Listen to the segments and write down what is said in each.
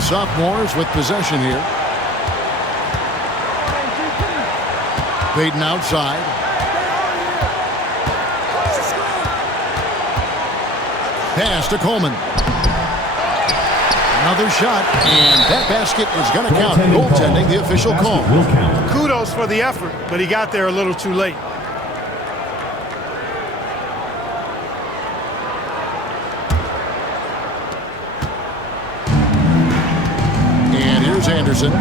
the sophomores with possession here. Payton outside. Pass to Coleman. Another shot, and that basket is going to count. Goaltending, the official call. Kudos for the effort, but he got there a little too late. And here's Anderson.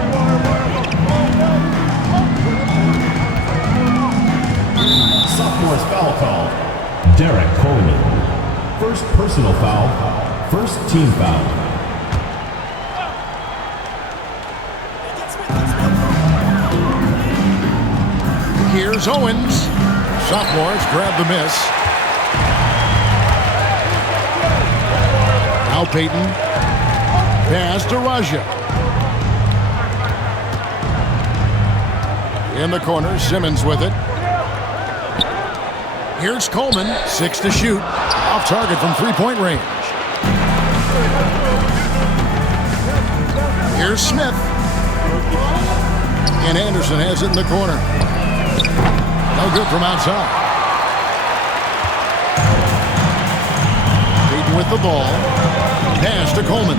Sophomore's foul call. Derek Coleman. First personal foul. First team foul. Here's Owens. Sophomores grab the miss. Now Payton. Pass to Raja. In the corner, Simmons with it. Here's Coleman. 6 to shoot. Off target from three-point range. Here's Smith. And Anderson has it in the corner. No good from outside. Payton with the ball. Pass to Coleman.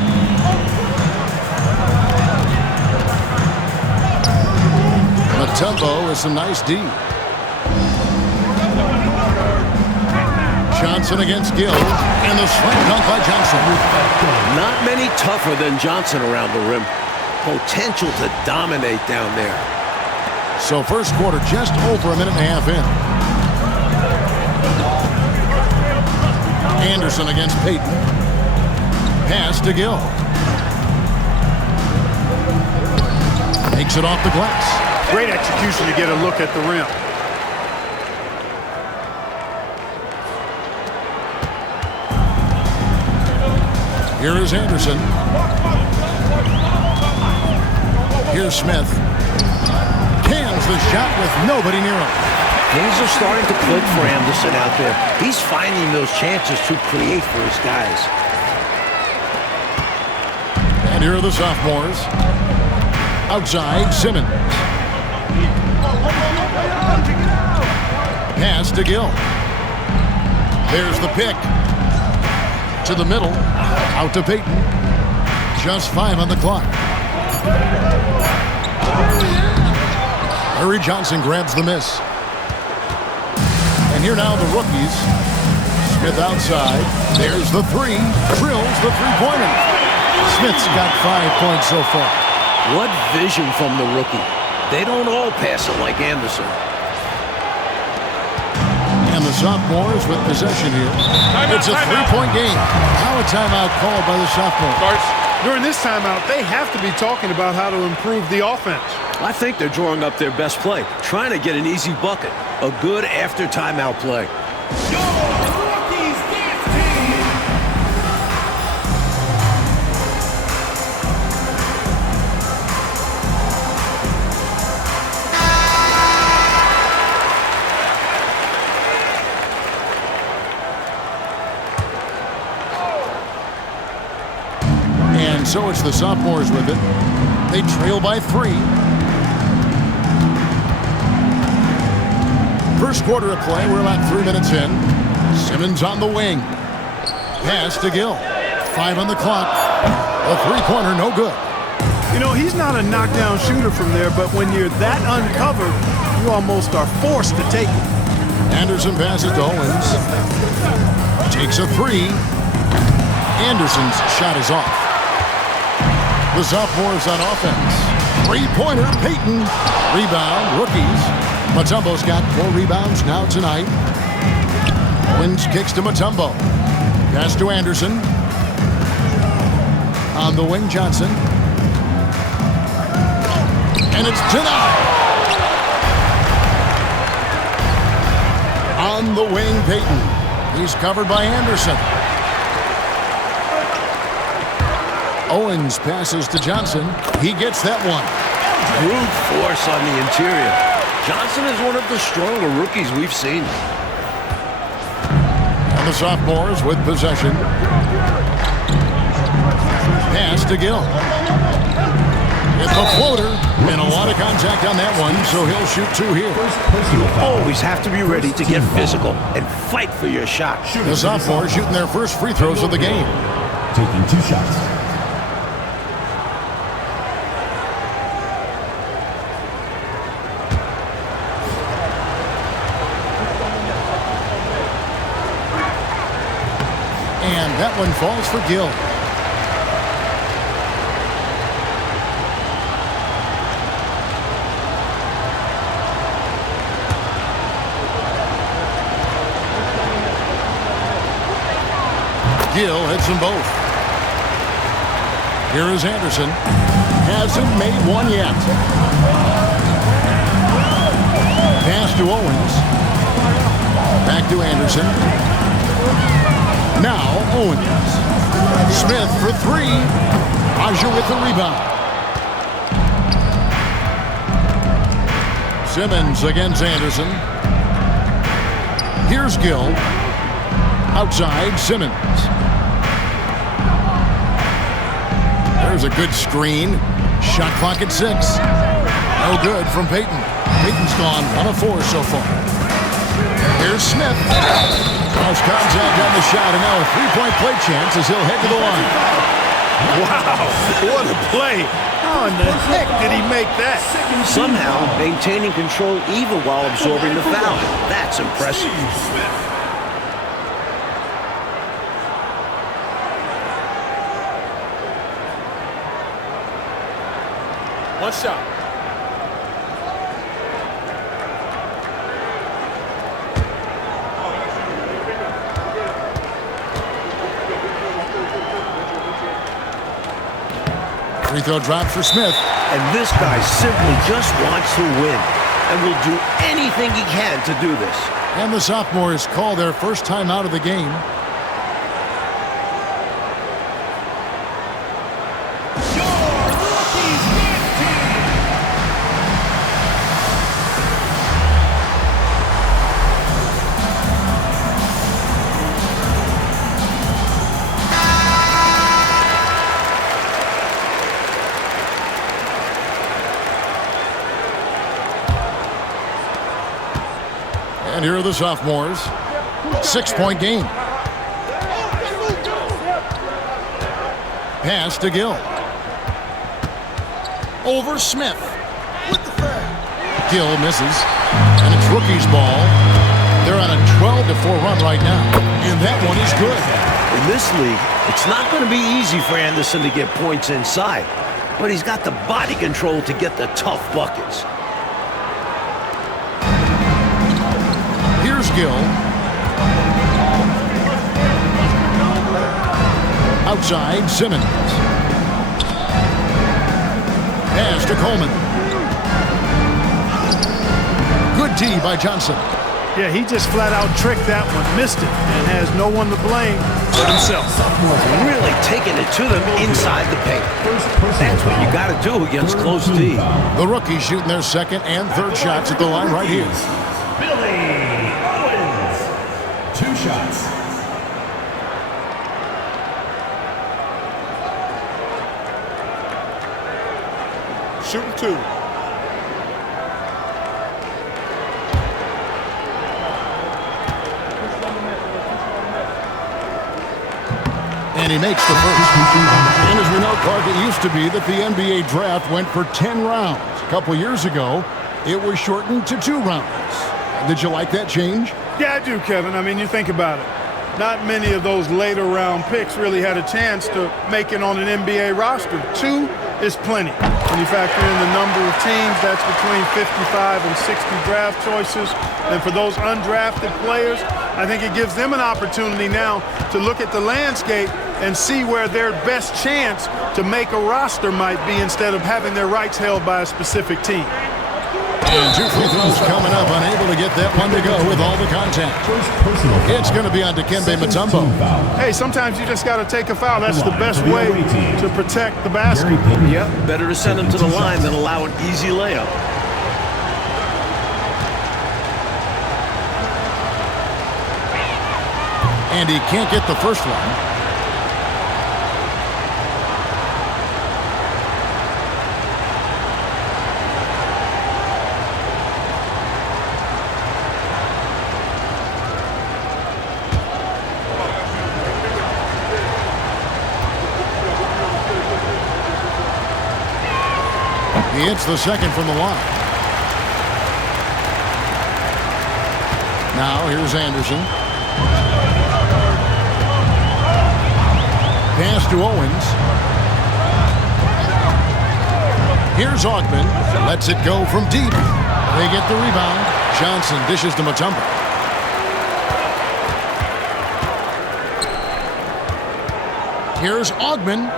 Mutombo with some nice D. Johnson against Gill. And the slam dunk by Johnson. Not many tougher than Johnson around the rim. Potential to dominate down there. So first quarter just over a minute and a half in. Anderson against Payton. Pass to Gill. Takes it off the glass. Great execution to get a look at the rim. Here is Anderson. Here's Smith. Cans the shot with nobody near him. Things are starting to click for Anderson out there. He's finding those chances to create for his guys. And here are the sophomores. Outside, Simmons. Pass to Gill. There's the pick. To the middle. Out to Payton. Just 5 on the clock. Larry Johnson grabs the miss. And here now the rookies. Smith outside. There's the three. Drills the three-pointer. Smith's got 5 points so far. What vision from the rookie. They don't all pass it like Anderson. And the sophomores with possession here. It's a three-point game. Now a timeout called by the sophomores. During this timeout, they have to be talking about how to improve the offense. I think they're drawing up their best play, trying to get an easy bucket. A good after timeout play. And so it's the sophomores with it. They trail by 3. First quarter of play, we're about 3 minutes in. Simmons on the wing. Pass to Gill. 5 on the clock. A three-pointer, no good. You know, he's not a knockdown shooter from there, but when you're that uncovered, you almost are forced to take it. Anderson passes to Owens. Takes a 3. Anderson's shot is off. The sophomores on offense. Three-pointer, Payton. Rebound, rookies. Mutombo's got 4 rebounds now tonight. Owens kicks to Mutombo. Pass to Anderson. On the wing, Johnson. And it's denied. On the wing, Payton. He's covered by Anderson. Owens passes to Johnson. He gets that one. Brute force on the interior. Johnson is one of the stronger rookies we've seen. And the sophomores with possession. Pass to Gill. It's a floater, and a lot of contact on that one, so he'll shoot 2 here. Always have to be ready to get physical and fight for your shot. The sophomore shooting their first free throws of the game. Taking 2 shots. And that one falls for Gill. Gill hits them both. Here is Anderson. Hasn't made one yet. Pass to Owens. Back to Anderson. Now Owens. Smith for 3. Aju with the rebound. Simmons against Anderson. Here's Gill. Outside, Simmons. There's a good screen. Shot clock at 6. No good from Payton. Payton's gone 1 of 4 so far. Here's Smith. Cross contact on the shot, and now a 3-point play chance as he'll head to the line. Wow, what a play. How in the heck did he make that? Somehow maintaining control even while absorbing the foul. That's impressive. One shot. Free throw drop for Smith. And this guy simply just wants to win and will do anything he can to do this. And the sophomores call their first time out of the game. And here are the sophomores. 6-point game. Pass to Gill. Over Smith. Gill misses. And it's rookie's ball. They're on a 12-4 run right now. And that one is good. In this league, it's not going to be easy for Anderson to get points inside. But he's got the body control to get the tough buckets. Here's Gill. Outside, Simmons. Pass to Coleman. Good D by Johnson. Yeah, he just flat out tricked that one, missed it, and has no one to blame but himself. Really taking it to them inside the paint. That's what you got to do against close D. The rookies shooting their second and third shots at the line right here. Billy Owens. 2 shots. Shooting 2. And he makes the first. And as we know, Clark, it used to be that the NBA draft went for 10 rounds. A couple years ago, it was shortened to 2 rounds. Did you like that change? Yeah, I do, Kevin. I mean, you think about it. Not many of those later round picks really had a chance to make it on an NBA roster. 2 is plenty. When you factor in the number of teams, that's between 55 and 60 draft choices. And for those undrafted players, I think it gives them an opportunity now to look at the landscape and see where their best chance to make a roster might be instead of having their rights held by a specific team. And 2 free throws coming up, unable to get that one to go with all the contact. It's going to be on Dikembe Mutombo. Hey, sometimes you just got to take a foul. That's the best way to protect the basket. Yep, better to send him to the line than allow an easy layup. And he can't get the first one. He hits the second from the line. Now here's Anderson. Pass to Owens. Here's Augman. Lets it go from deep. They get the rebound. Johnson dishes to Mutombo. Here's Augman.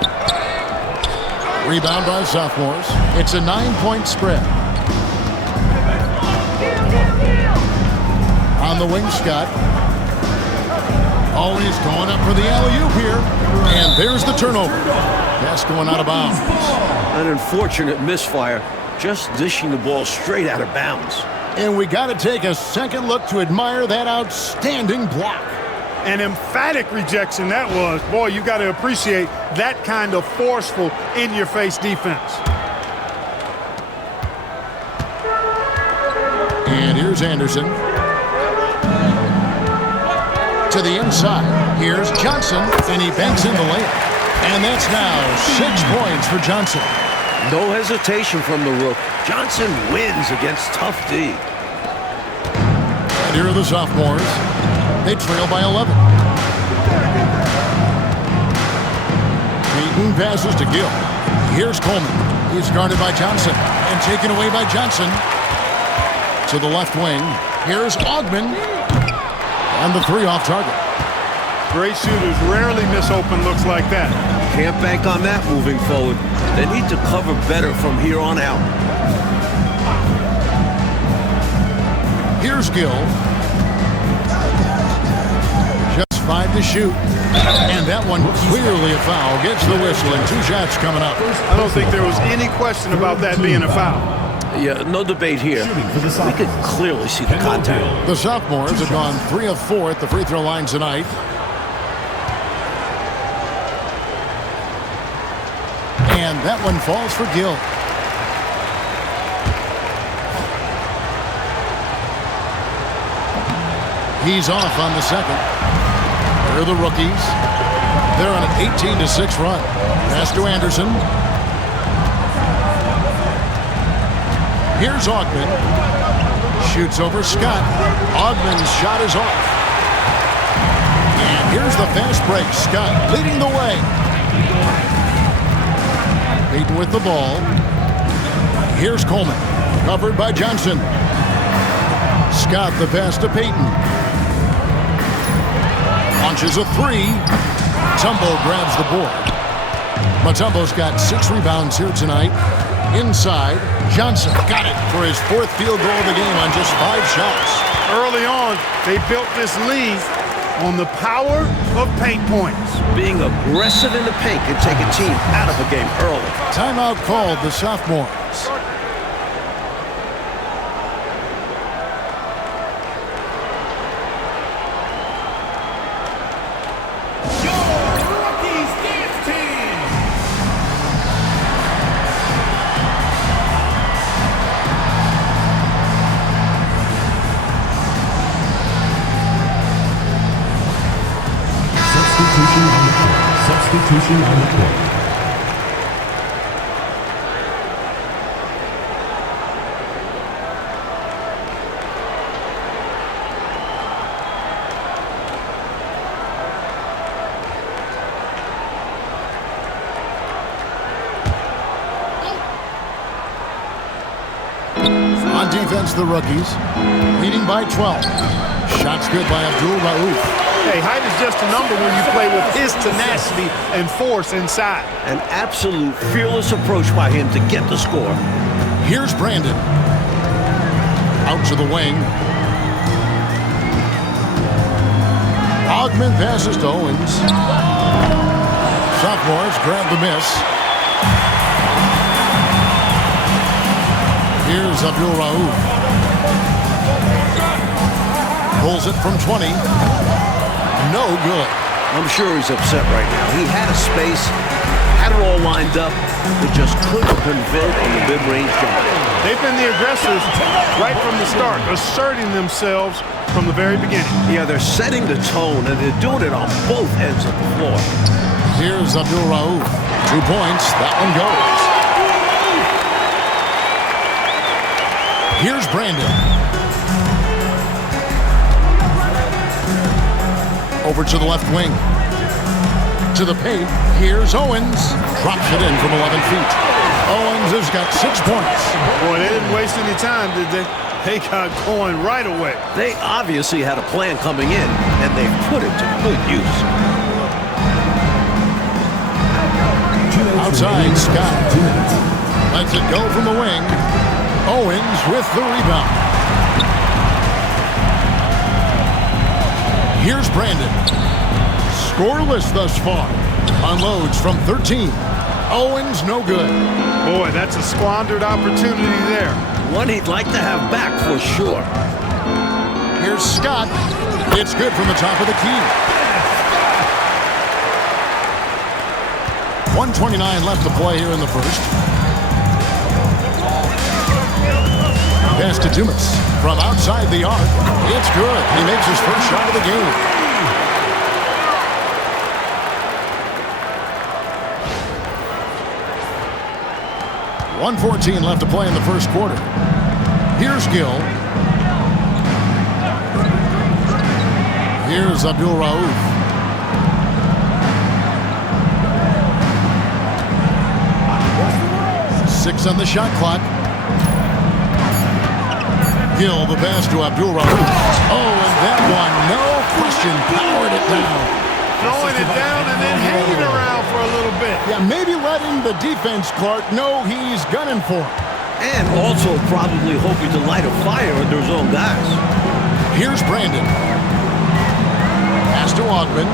Rebound by sophomores. It's a 9-point spread. On the wing, Scott. Always going up for the alley-oop here. And there's the turnover. Pass going out of bounds. An unfortunate misfire. Just dishing the ball straight out of bounds. And we got to take a second look to admire that outstanding block. An emphatic rejection that was. Boy, you got to appreciate that kind of forceful, in-your-face defense. And here's Anderson. To the inside. Here's Johnson, and he banks in the layup. And that's now 6 points for Johnson. No hesitation from the rook. Johnson wins against tough D. And here are the sophomores. They trail by 11. Payton passes to Gill. Here's Coleman. He's guarded by Johnson and taken away by Johnson. To the left wing. Here's Augman. And the 3 off target. Great shooters rarely miss open looks like that. Can't bank on that moving forward. They need to cover better from here on out. Here's Gill. Just 5 to shoot. And that one clearly a foul. Gets the whistle and 2 shots coming up. I don't think there was any question about that being a foul. Yeah, no debate here. We could clearly see the contact. The sophomores have gone 3 of 4 at the free throw line tonight. And that one falls for Gill. He's off on the second. They're the rookies. They're on an 18-6 run. Pass to Anderson. Here's Augman. Shoots over Scott. Augman's shot is off. And here's the fast break. Scott leading the way. Payton with the ball. Here's Coleman. Covered by Johnson. Scott the pass to Payton. Launches a 3. Mutombo grabs the board. Mutombo's got 6 rebounds here tonight. Inside, Johnson got it for his 4th field goal of the game on just 5 shots. Early on, they built this lead on the power of paint points. Being aggressive in the paint can take a team out of a game early. Timeout called the sophomores. Substitution on the court. On defense, the rookies, leading by 12. Shots good by Abdul Rauf. Hey, height is just a number when you play with his tenacity and force inside. An absolute fearless approach by him to get the score. Here's Brandon. Out to the wing. Augman passes to Owens. Sophomores grab the miss. Here's Abdul Rauf. Pulls it from 20. No good. I'm sure he's upset right now. He had a space, had it all lined up, but just couldn't convert on the mid-range jumper. They've been the aggressors right from the start, asserting themselves from the very beginning. Yeah, they're setting the tone, and they're doing it on both ends of the floor. Here's Abdul Rauf. 2 points. That one goes. Here's Brandon. Over to the left wing. To the paint. Here's Owens. Drops it in from 11 feet. Owens has got 6 points. Boy, they didn't waste any time, did they? They got going right away. They obviously had a plan coming in, and they put it to good use. Outside, Scott. Lets it go from the wing. Owens with the rebound. Here's Brandon. Scoreless thus far. Unloads from 13. Owens no good. Boy, that's a squandered opportunity there. One he'd like to have back for sure. Here's Scott. It's good from the top of the key. 1:29 left to play here in the first. Pass to Dumas from outside the arc. It's good. He makes his first shot of the game. .114 left to play in the first quarter. Here's Gill. Here's Abdul Rauf. Six on the shot clock. Gill, the pass to Abdul Rauf. Oh, and that one, no question, powered it down. Throwing it down and then hanging around for a little bit. Yeah, maybe letting the defense, Clark, know he's gunning for him. And also probably hoping to light a fire under his own guys. Here's Brandon. Pass to Ogman.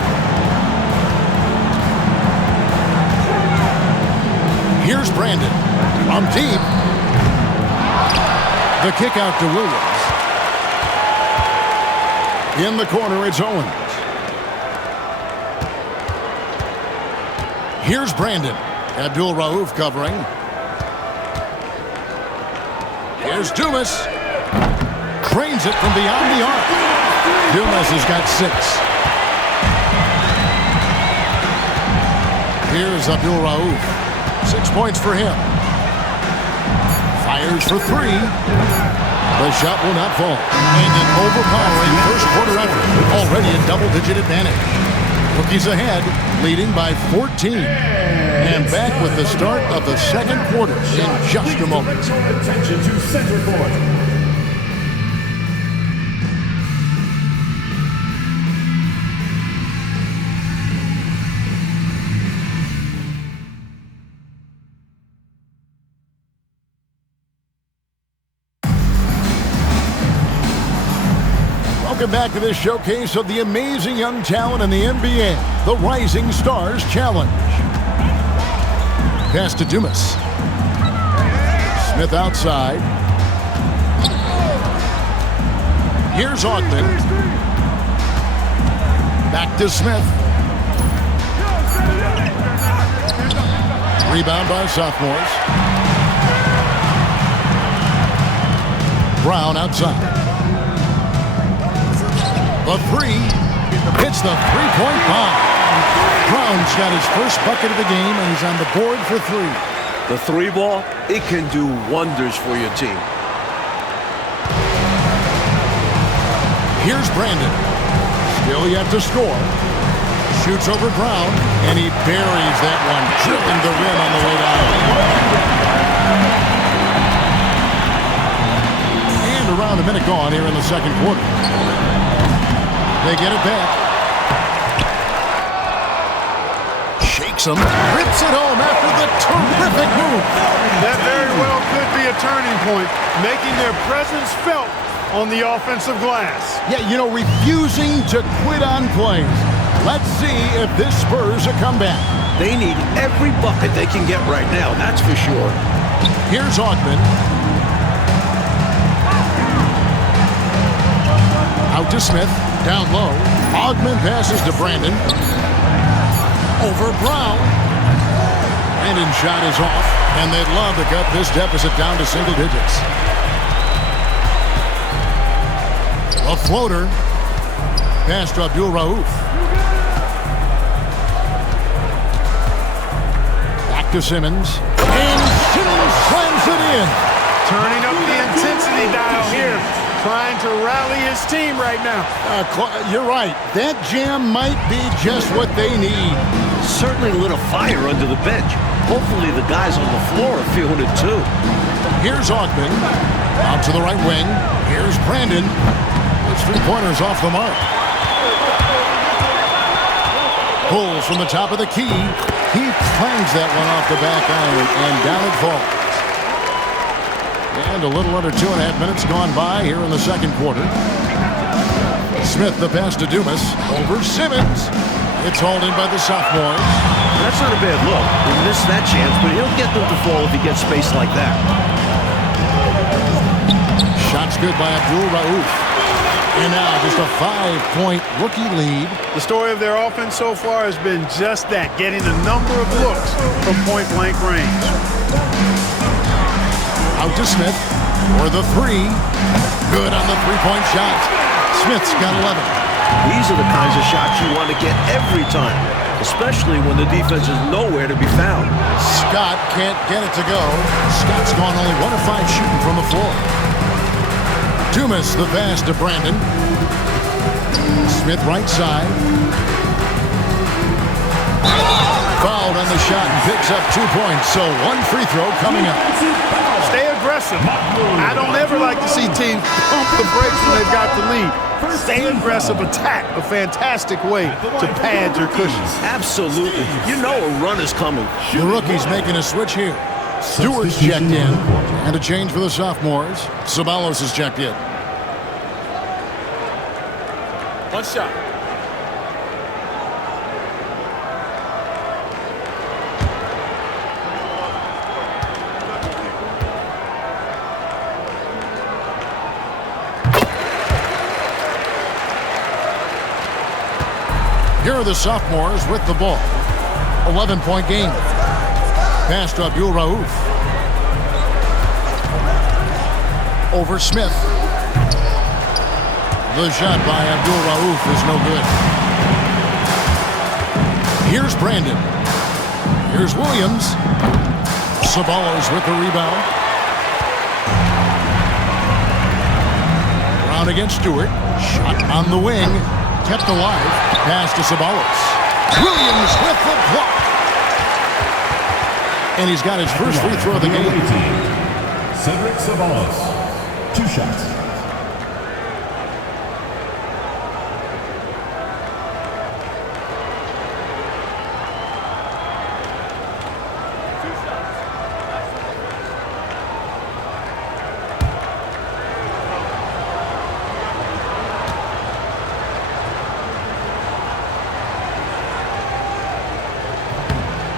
Here's Brandon. From deep. The kick out to Williams. In the corner, it's Owens. Here's Brandon. Abdul Rauf covering. Here's Dumas. Drains it from beyond the arc. Dumas has got 6. Here's Abdul Rauf. 6 points for him. Fires for 3. The shot will not fall. And an overpowering first quarter effort. Already a double-digit advantage. Rookies ahead, leading by 14. And back with the start of the second quarter in just a moment. Attention to center court. Welcome back to this showcase of the amazing young talent in the NBA, the Rising Stars Challenge. Pass to Dumas. Smith outside. Here's Ogman. Back to Smith. Rebound by sophomores. Brown outside. The 3 hits the three-point bomb. Brown's got his first bucket of the game, and he's on the board for 3. The 3 ball, it can do wonders for your team. Here's Brandon. Still yet to score. Shoots over Brown, and he buries that one, drilling the rim on the way down. And around a minute gone here in the second quarter. They get it back. Shakes him, rips it home after the terrific move. That very well could be a turning point, making their presence felt on the offensive glass. Yeah, you know, refusing to quit on plays. Let's see if this spurs a comeback. They need every bucket they can get right now, that's for sure. Here's Ogman. Out to Smith. Down low. Ogman passes to Brandon. Over Brown. Brandon's shot is off, and they'd love to cut this deficit down to single digits. A floater. Pass to Abdul Rauf. Back to Simmons. And Simmons slams it in. Turning up the intensity Eddie Dial here, trying to rally his team right now. You're right. That jam might be just what they need. Certainly lit a fire under the bench. Hopefully the guys on the floor are feeling it too. Here's Augman. Out to the right wing. Here's Brandon. His three-pointers off the mark. Pulls from the top of the key. He clangs that one off the back iron, and down it falls. And a little under 2.5 minutes gone by here in the second quarter. Smith the pass to Dumas. Over Simmons. It's hauled in by the sophomores. That's not a bad look. He missed that chance, but he'll get them to fall if he gets space like that. Shot's good by Abdul Rauf. And now just a 5-point rookie lead. The story of their offense so far has been just that, getting a number of looks from point-blank range. Out to Smith for the three. Good on the three-point shot. Smith's got 11. These are the kinds of shots you want to get every time, especially when the defense is nowhere to be found. Scott can't get it to go. Scott's gone only 1 of 5 shooting from the floor. Dumas the pass to Brandon. Smith right side. Fouled on the shot and picks up 2 points. So 1 free throw coming up. Stay aggressive. I don't ever like to see teams pump the brakes when they've got the lead. Stay aggressive, attack, a fantastic way to pad your cushions. Absolutely. You know a run is coming. The rookie's making a switch here. Stewart's checked in. And a change for the sophomores. Ceballos is checked in. One shot. Here are the sophomores with the ball. 11-point game. Pass to Abdul Rauf. Over Smith. The shot by Abdul Rauf is no good. Here's Brandon. Here's Williams. Ceballos with the rebound. Brown against Stewart. Shot on the wing. Kept alive. Pass to Ceballos. Williams with the block. And he's got his first free throw of the game. Cedric Ceballos. 2 shots.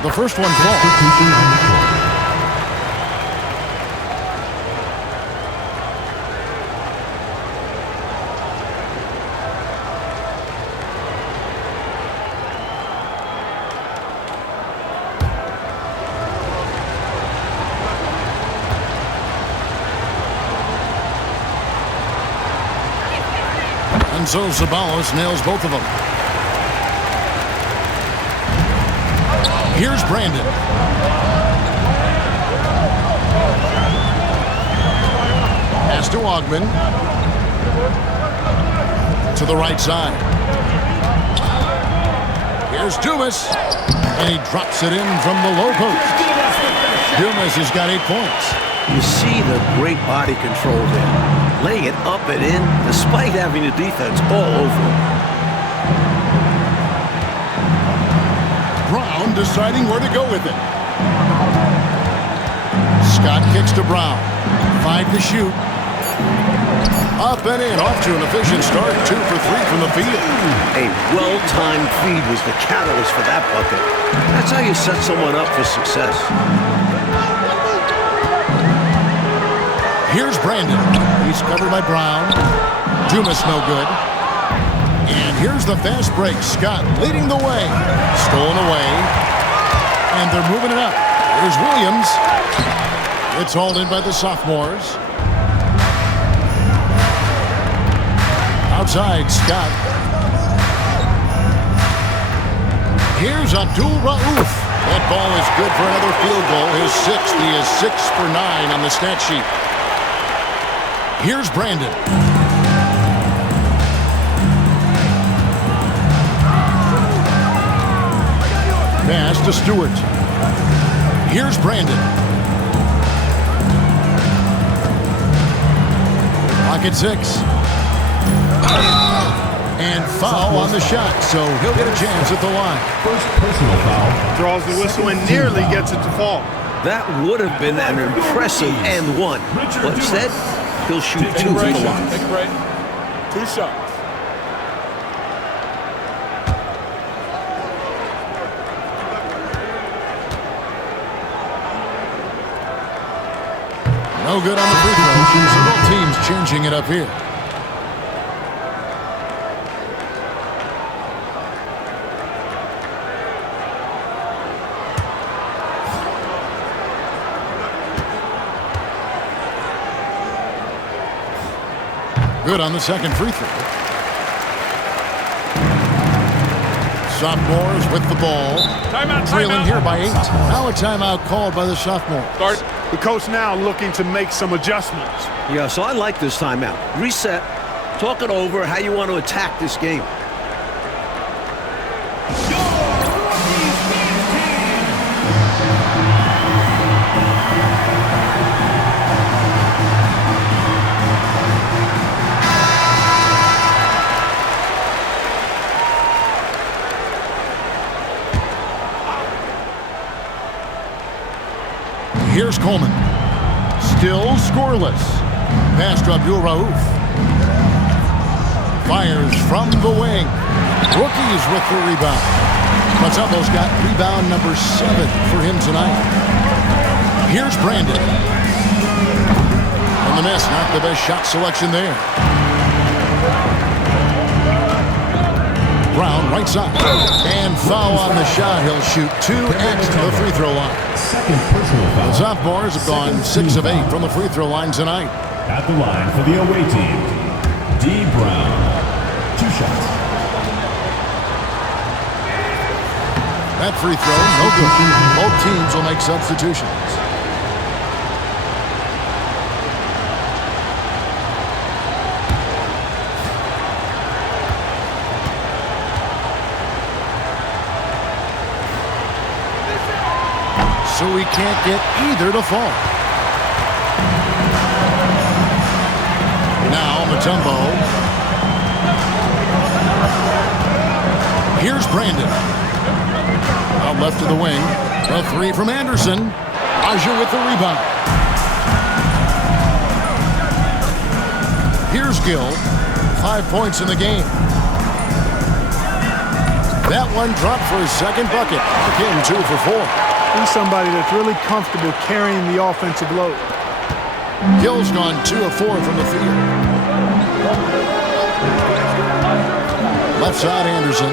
The first one ball. And so Ceballos nails both of them. Here's Brandon. Pass to Augman. To the right side. Here's Dumas. And he drops it in from the low post. Dumas has got 8 points. You see the great body control there. Laying it up and in despite having the defense all over him. Brown deciding where to go with it. Scott kicks to Brown. 5 to shoot. Up and in. Off to an efficient start. 2 for 3 from the field. A well-timed feed was the catalyst for that bucket. That's how you set someone up for success. Here's Brandon. He's covered by Brown. Dumas no good. And here's the fast break. Scott leading the way. Stolen away. And they're moving it up. Here's Williams. It's hauled in by the sophomores. Outside, Scott. Here's Abdul Rauf. That ball is good for another field goal. His 6th. He is 6 for 9 on the stat sheet. Here's Brandon. Pass to Stewart. Here's Brandon. Pocket 6. And foul on the shot, so he'll get a chance at the line. First personal foul. Draws the whistle and nearly gets it to fall. That would have been an impressive and one, but instead, he'll shoot 2 from the line. Take a break. 2 shots. No good on the free throw. So both teams changing it up here. Good on the second free throw. Sophomores with the ball. Timeout, Trailing timeout. here by 8. Now a timeout called by the sophomore. Start. The coach now looking to make some adjustments. Yeah, so I like this timeout. Reset, talk it over, how you want to attack this game. Here's Coleman. Still scoreless. Pass to Abdul Rauf. Fires from the wing. Rookies with the rebound. Mutombo's got rebound number 7 for him tonight. Here's Brandon. And the miss, not the best shot selection there. Brown, right side. And foul on the shot. He'll shoot 2 at the free throw line. Second personal The foul. sophomores have gone 6 of 8 from the free throw line tonight. At the line for the away team, D. Brown. 2 shots. That free throw, no good. Both teams will make substitutions. So we can't get either to fall. Now Mutombo. Here's Brandon. Out left of the wing. A 3 from Anderson. Aja with the rebound. Here's Gill. 5 points in the game. That one dropped for his second bucket. Again, 2 for 4. He's somebody that's really comfortable carrying the offensive load. Gill's gone 2 of 4 from the field. Left side, Anderson.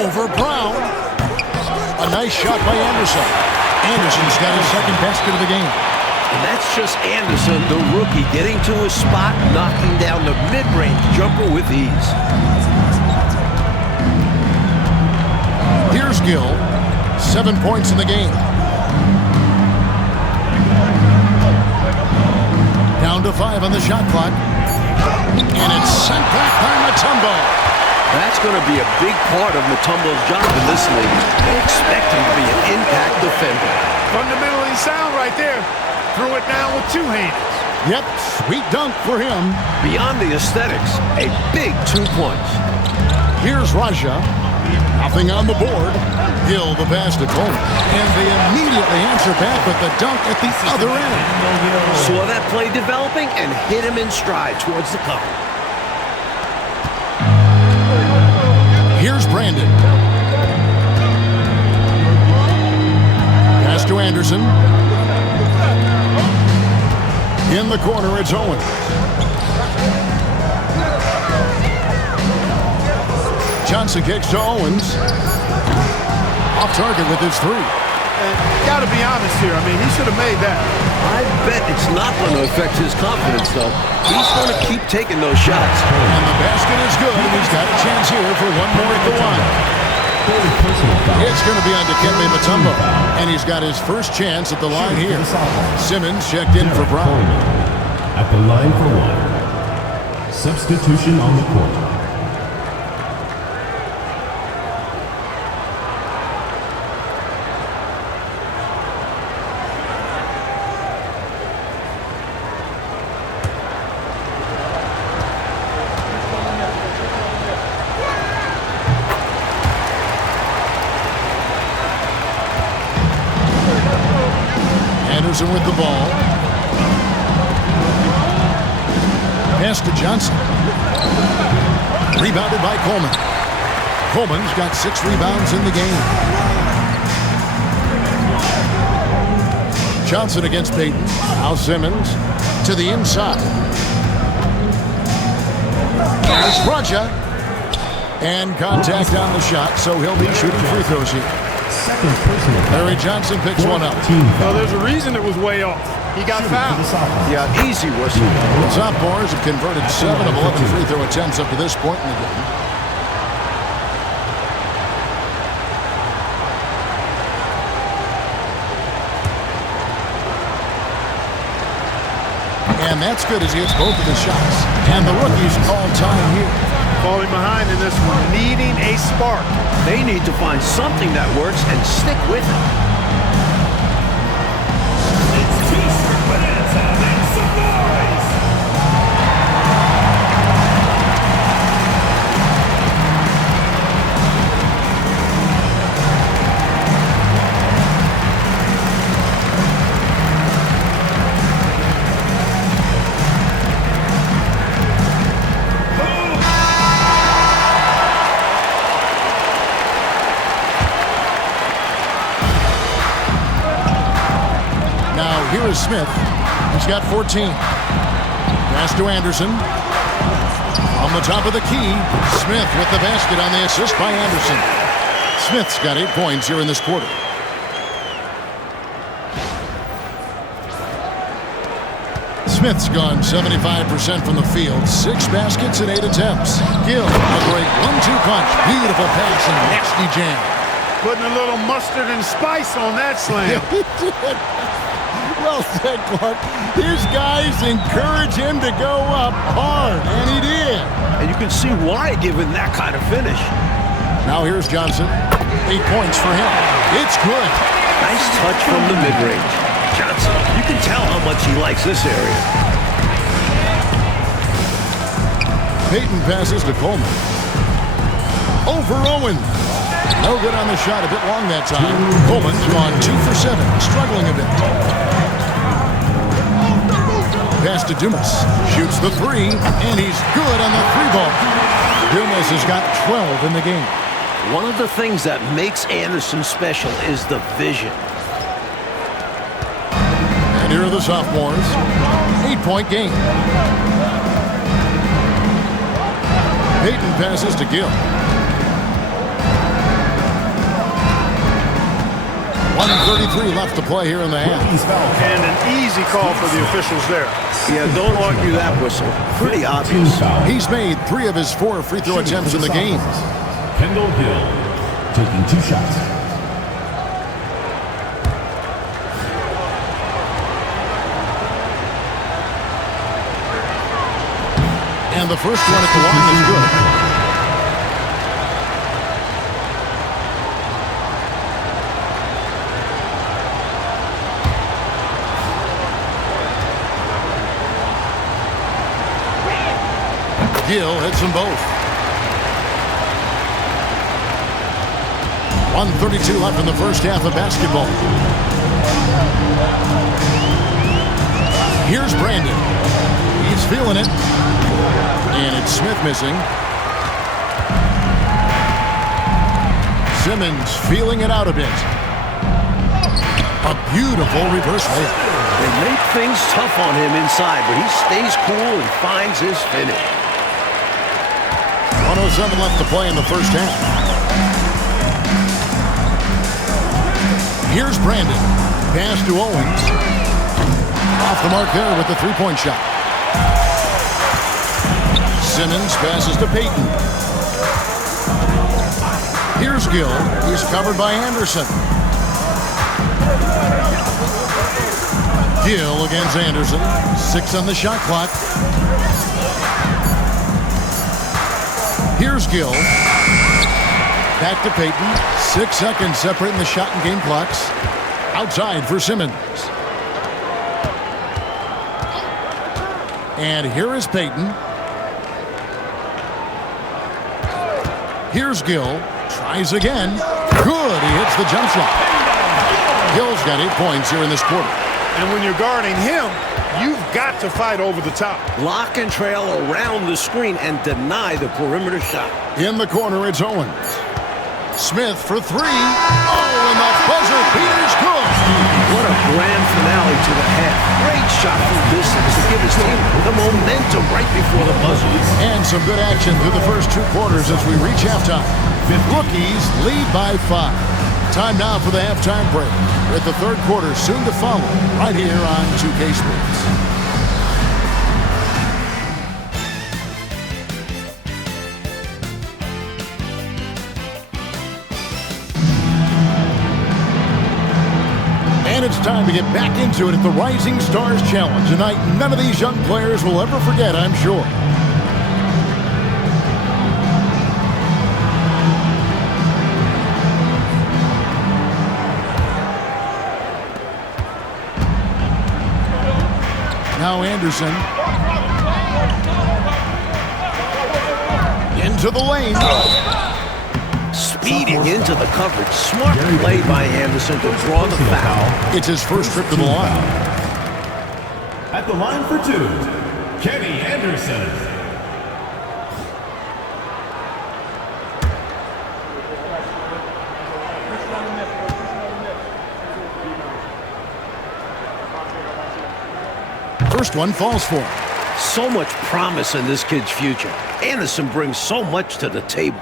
Over Brown. A nice shot by Anderson. Anderson's got his second basket of the game. And that's just Anderson, the rookie, getting to his spot, knocking down the mid-range jumper with ease. Here's Gill. 7 points in the game. Down to 5 on the shot clock. And it's sent back by Mutombo. That's going to be a big part of Mutombo's job in this league. They expect him to be an impact defender. Fundamentally sound right there. Threw it down with 2 hands. Yep, sweet dunk for him. Beyond the aesthetics, a big 2 points. Here's Raja. Nothing on the board. Gill the pass to Coleman. And they immediately answer back with the dunk at the other end. Saw that play developing and hit him in stride towards the cover. Here's Brandon. Pass to Anderson. In the corner, it's Owen. Johnson kicks to Owens. Off target with his 3. And got to be honest here. I mean, he should have made that. I bet it's not going to affect his confidence, though. He's going to keep taking those shots. And the basket is good. He's got a chance here for one more at the line. Third personal foul. It's going to be on Dikembe Mutombo, and he's got his first chance at the line here. Simmons checked in for Brown. Coleman at the line for one. Substitution on the court. Anderson with the ball. Pass to Johnson. Rebounded by Coleman. Coleman's got 6 rebounds in the game. Johnson against Payton. Now Simmons to the inside. Here's Raja. And contact on the shot, so he'll be shooting free throws here. Second personal foul. Larry Johnson picks one up. Team Well, foul. there's a reason it was way off. He got fouled. Yeah, easy whistle. The Sophomores have converted 7 of 11 free throw attempts up to this point in the game. And that's good as he hits both of his shots. And the rookie's called time here. Falling behind in this one, needing a spark. They need to find something that works and stick with it. It's T-shirt Bonanza. Make some noise. Here is Smith. He's got 14. Pass to Anderson. On the top of the key, Smith with the basket on the assist by Anderson. Smith's got 8 points here in this quarter. Smith's gone 75% from the field. 6 baskets and 8 attempts. Gill, a great 1-2 punch. Beautiful pass and nasty jam. Putting a little mustard and spice on that slam. Well said, Clark. His guys encourage him to go up hard, and he did. And you can see why given that kind of finish. Now here's Johnson. 8 points for him. It's good. Nice touch from the mid-range. Johnson, you can tell how much he likes this area. Payton passes to Coleman. Over Owen. No good on the shot. A bit long that time. Coleman's gone 2 for 7. Struggling a bit. Pass to Dumas. Shoots the 3, and he's good on the 3-ball. Dumas has got 12 in the game. One of the things that makes Anderson special is the vision. And here are the sophomores. 8-point game. Payton passes to Gill. 1:33 left to play here in the half. And an easy call for the officials there. Yeah, don't argue that whistle. Pretty obvious. He's made 3 of his 4 free throw attempts in the game. Kendall Gill taking 2 shots. And the first one at the line is good. Gill hits them both. 1:32 left in the first half of basketball. Here's Brandon. He's feeling it. And it's Smith missing. Simmons feeling it out a bit. A beautiful reverse layup. They make things tough on him inside, but he stays cool and finds his finish. 1:07 left to play in the first half. Here's Brandon. Pass to Owens. Off the mark there with the three-point shot. Simmons passes to Payton. Here's Here's Gill. He's covered by Anderson. Gill against Anderson. 6 on the shot clock. Here's Gill. Back to Payton. 6 seconds separating the shot and game clocks. Outside for Simmons. And here is Payton. Here's Gill. Tries again. Good. He hits the jump shot. Gill's got 8 points here in this quarter. And when you're guarding him, you've got to fight over the top. Lock and trail around the screen and deny the perimeter shot. In the corner, it's Owens. Smith for 3. Oh, and the buzzer beater's good. What a grand finale to the half. Great shot from distance to give his team the momentum right before the buzzer. And some good action through the first 2 quarters as we reach halftime. Rookies lead by 5. Time now for the halftime break, with the third quarter soon to follow right here on 2K Sports. And it's time to get back into it at the Rising Stars Challenge. A night none of these young players will ever forget, I'm sure. Now Anderson. Into the lane. Speeding into the coverage. Smart play by Anderson to draw the foul. It's his first trip to the line. At the line for 2, Kenny Anderson. First one falls for him. So much promise in this kid's future. Anderson brings so much to the table.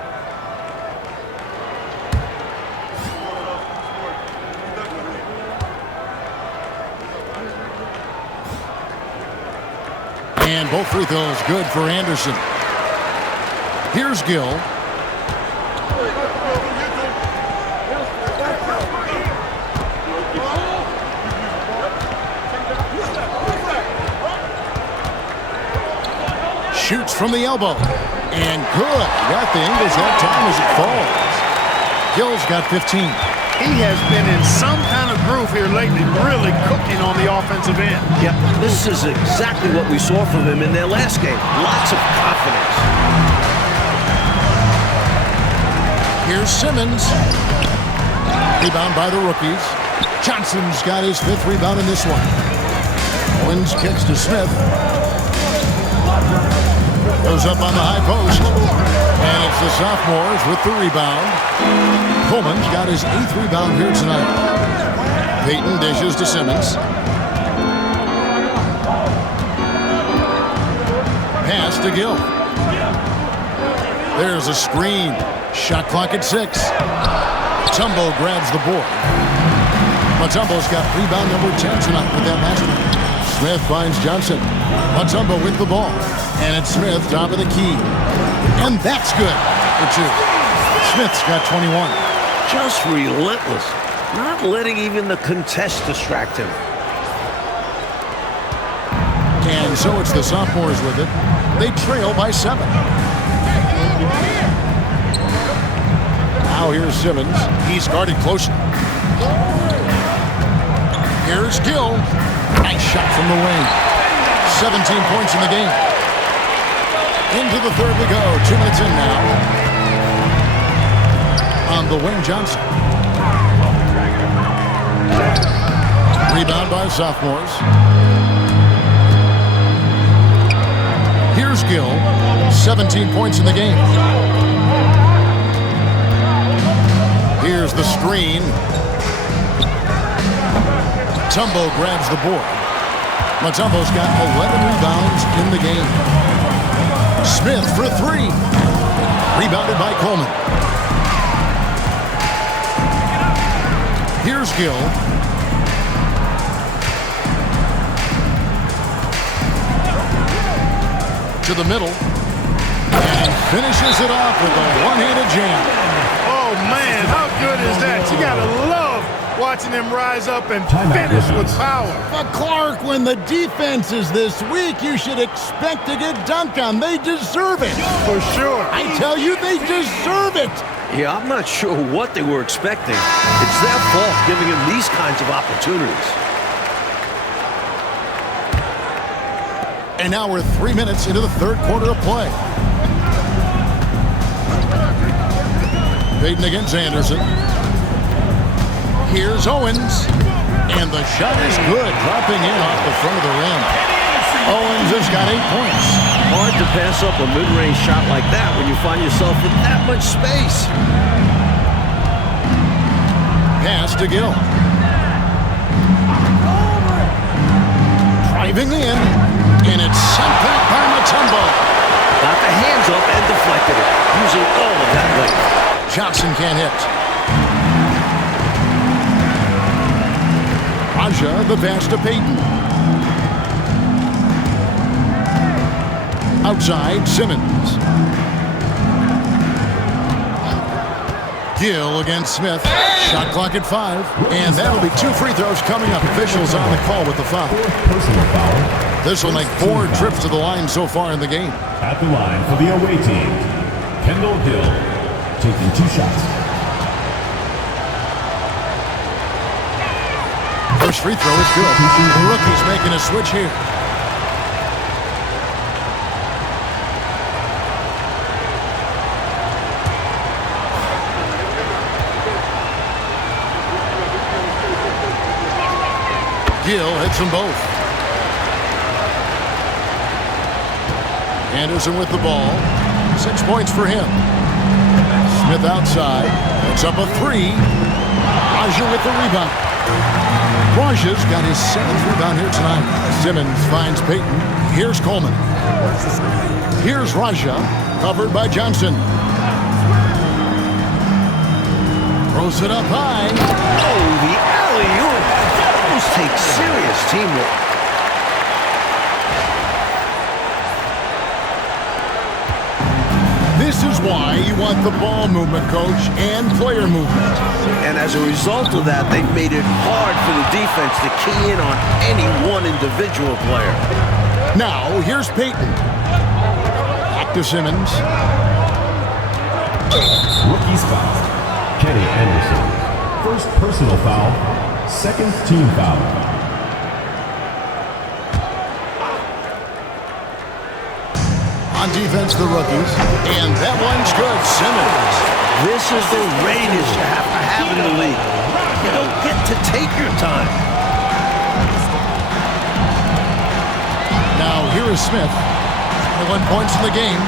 And both free throws good for Anderson. Here's Gill. Shoots from the elbow. And good. Got the angles that time as it falls. Gill's got 15. He has been in some kind of groove here lately, really cooking on the offensive end. Yep, this is exactly what we saw from him in their last game. Lots of confidence. Here's Simmons. Rebound by the rookies. Johnson's got his 5th rebound in this one. Owens kicks to Smith. Goes up on the high post. And it's the sophomores with the rebound. Coleman's got his 8th rebound here tonight. Payton dishes to Simmons. Pass to Gill. There's a screen. Shot clock at 6. Mutombo grabs the board. Mutombo's got rebound number 10 tonight with that last one. Smith finds Johnson. Mutombo with the ball. And it's Smith, top of the key. And that's good for 2. Smith's got 21. Just relentless. Not letting even the contest distract him. And so it's the sophomores with it. They trail by 7. Now here's Simmons. He's guarded closely. Here's Gill. Nice shot from the wing. 17 points in the game. Into the third we go. 2 minutes in now. On the wing, Johnson. Rebound by sophomores. Here's Gill. 17 points in the game. Here's the screen. Mutombo grabs the board. Mutombo's got 11 rebounds in the game. Smith for 3. Rebounded by Coleman. Here's Gill. To the middle. And finishes it off with a one-handed jam. Oh, man. watching them rise up and Timeout, finish with Rookies. power. But Clark, when the defense is this weak, you should expect to get dunked on. They deserve it. For sure. I tell you, they deserve it. Yeah, I'm not sure what they were expecting. It's their fault giving him these kinds of opportunities. And now we're 3 minutes into the third quarter of play. Payton against Anderson. Here's Owens. And the shot is good, dropping in off the front of the rim. Owens has got 8 points. Hard to pass up a mid-range shot like that when you find yourself with that much space. Pass to Gill. Driving in, and it's sent back by Mutombo. Got the hands up and deflected it, using all of that length. Johnson can't hit. Raja, the pass to Payton. Outside, Simmons. Gill against Smith. Shot clock at 5. And that'll be 2 free throws coming up. Officials on the call with the foul. Personal foul. This will make 4 trips to the line so far in the game. At the line for the away team, Kendall Gill, taking 2 shots. First free throw is good. The rookie's making a switch here. Gill hits them both. Anderson with the ball. 6 points for him. Smith outside. Puts up a 3. Raja with the rebound. Raja's got his 7th rebound here tonight. Simmons finds Payton. Here's Coleman. Here's Raja. Covered by Johnson. Throws it up high. Oh, the alley-oop. Those take serious teamwork. This is why you want the ball movement, coach, and player movement. And as a result of that, they've made it hard for the defense to key in on any one individual player. Now, here's Payton. Back to Simmons. Rookie's foul. Kenny Anderson. First personal foul. Second team foul. On defense, the rookies. And that one's good. Simmons. This is the readiness you have to have in the league. You don't get to take your time. Now, here is Smith. 21 points in the game.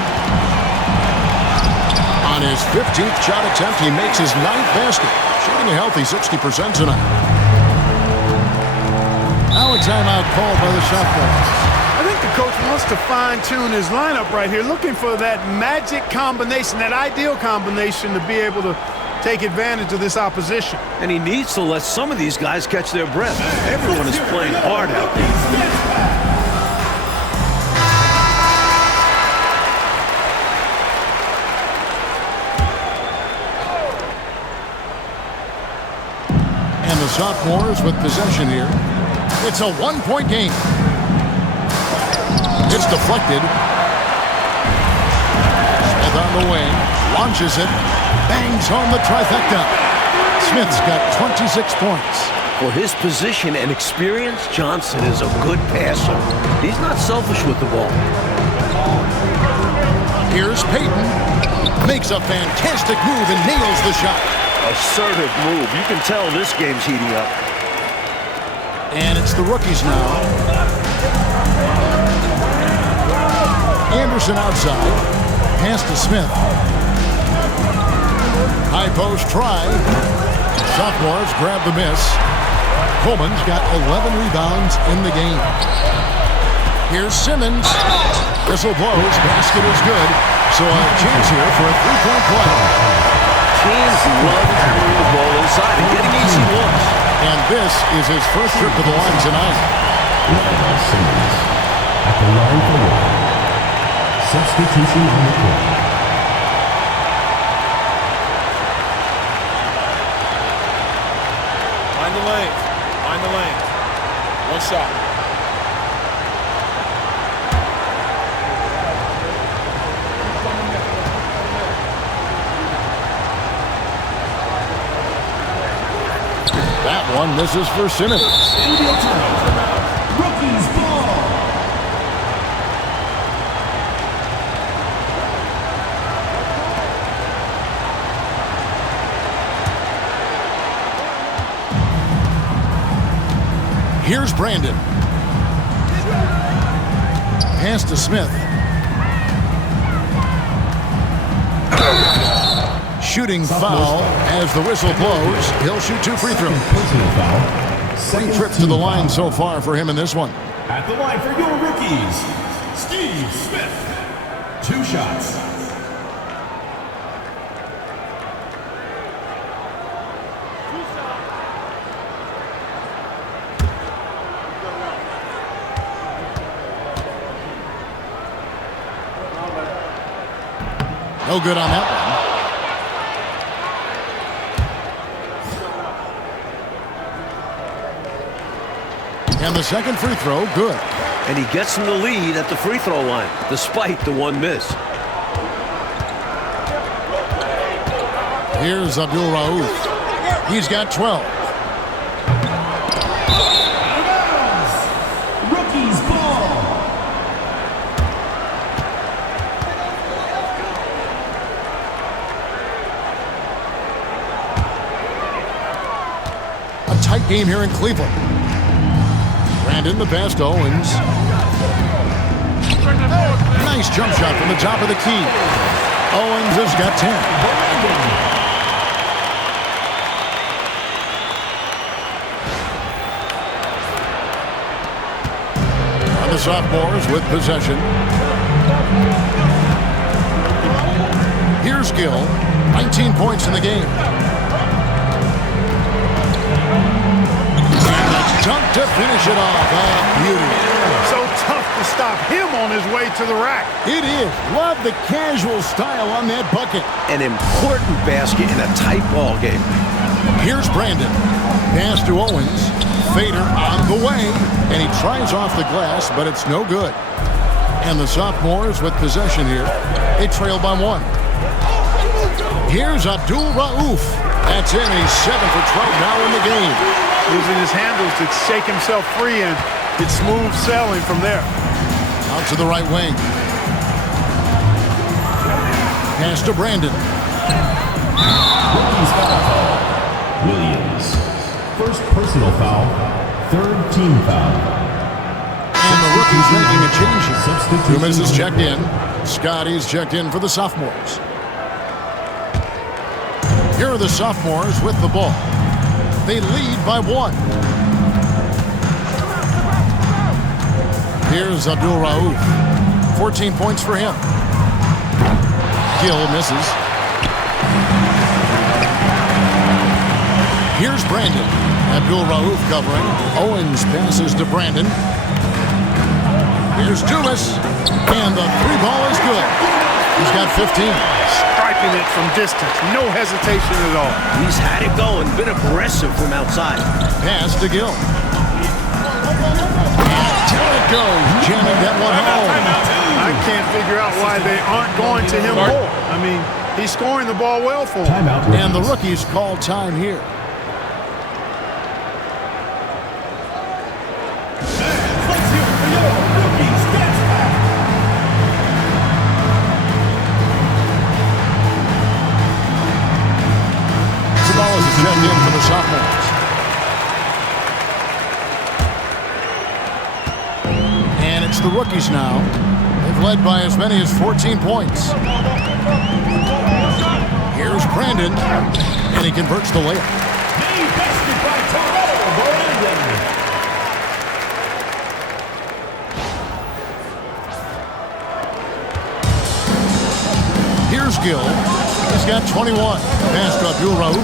On his 15th shot attempt, he makes his 9th basket. Shooting a healthy 60% tonight. Now a timeout called by the sophomore. I think the coach wants to fine-tune his lineup right here, looking for that magic combination, that ideal combination to be able to take advantage of this opposition. And he needs to let some of these guys catch their breath. Everyone is playing hard out there. And the sophomores with possession here. It's a 1-point game. It's deflected. Smith on the wing. Launches it. Bangs home the trifecta. Smith's got 26 points. For his position and experience, Johnson is a good passer. He's not selfish with the ball. Here's Payton. Makes a fantastic move and nails the shot. Assertive move. You can tell this game's heating up. And it's the rookies now. Anderson outside. Pass to Smith. High post try. Sophomores grab the miss. Coleman's got 11 rebounds in the game. Here's Simmons. Whistle blows. Basket is good. So a chance here for a 3-point play. Teams love having the ball inside and getting easy looks. And this is his first trip to the line tonight. Simmons. At the line for one. Substitution on the court. Find the One shot. That one misses for Simmons. NBA timeout. Rookies ball. Here's Brandon. Pass to Smith. Shooting foul as the whistle blows. He'll shoot 2 free throws. Personal foul. 3 trips to the line so far for him in this one. At the line for your rookies, Steve Smith. 2 shots. No good on that one. And the second free throw, good. And he gets him the lead at the free throw line, despite the 1 miss. Here's Abdul Rauf. He's got 12. Rookies ball. A tight game here in Cleveland. Brandon, the pass to Owens. Nice jump shot from the top of the key. Owens has got 10. And the sophomores with possession. Here's Gill. 19 points in the game. Dunk to finish it off. Beauty. So tough to stop him on his way to the rack. It is. Love the casual style on that bucket. An important basket in a tight ball game. Here's Brandon. Pass to Owens. Fader on the way. And he tries off the glass, but it's no good. And the sophomores with possession here. They trail by 1. Here's Abdul Rauf. That's in. He's 7 for 12 now in the game. Using his handles to shake himself free, and it's smooth sailing from there. Out to the right wing. Pass to Brandon. Rookies foul. Williams. First personal foul. 3rd team foul. And the rookie's making a change here. Substitution. 2 minutes is checked in. Scotty's checked in for the sophomores. Here are the sophomores with the ball. They lead by 1. Here's Abdul Rauf. 14 points for him. Gill misses. Here's Brandon. Abdul Rauf covering. Owens passes to Brandon. Here's Dumas. And the 3 ball is good. He's got 15. Striking it from distance. No hesitation at all. He's had it going, been aggressive from outside. Pass to Gill. Till it goes. Jamming that one home. I can't figure out why they aren't going to him more. I mean, he's scoring the ball well for him. Timeout. And the rookies call time here. Let's hear it for your rookies. Dance back. Zavala is checked in for the sophomores. And it's the rookies now. They've led by as many as 14 points. Here's Brandon, and he converts the layup. Bested by Terrell Brandon. Here's Gill. He's got 21. Pass to Abdul Rauf.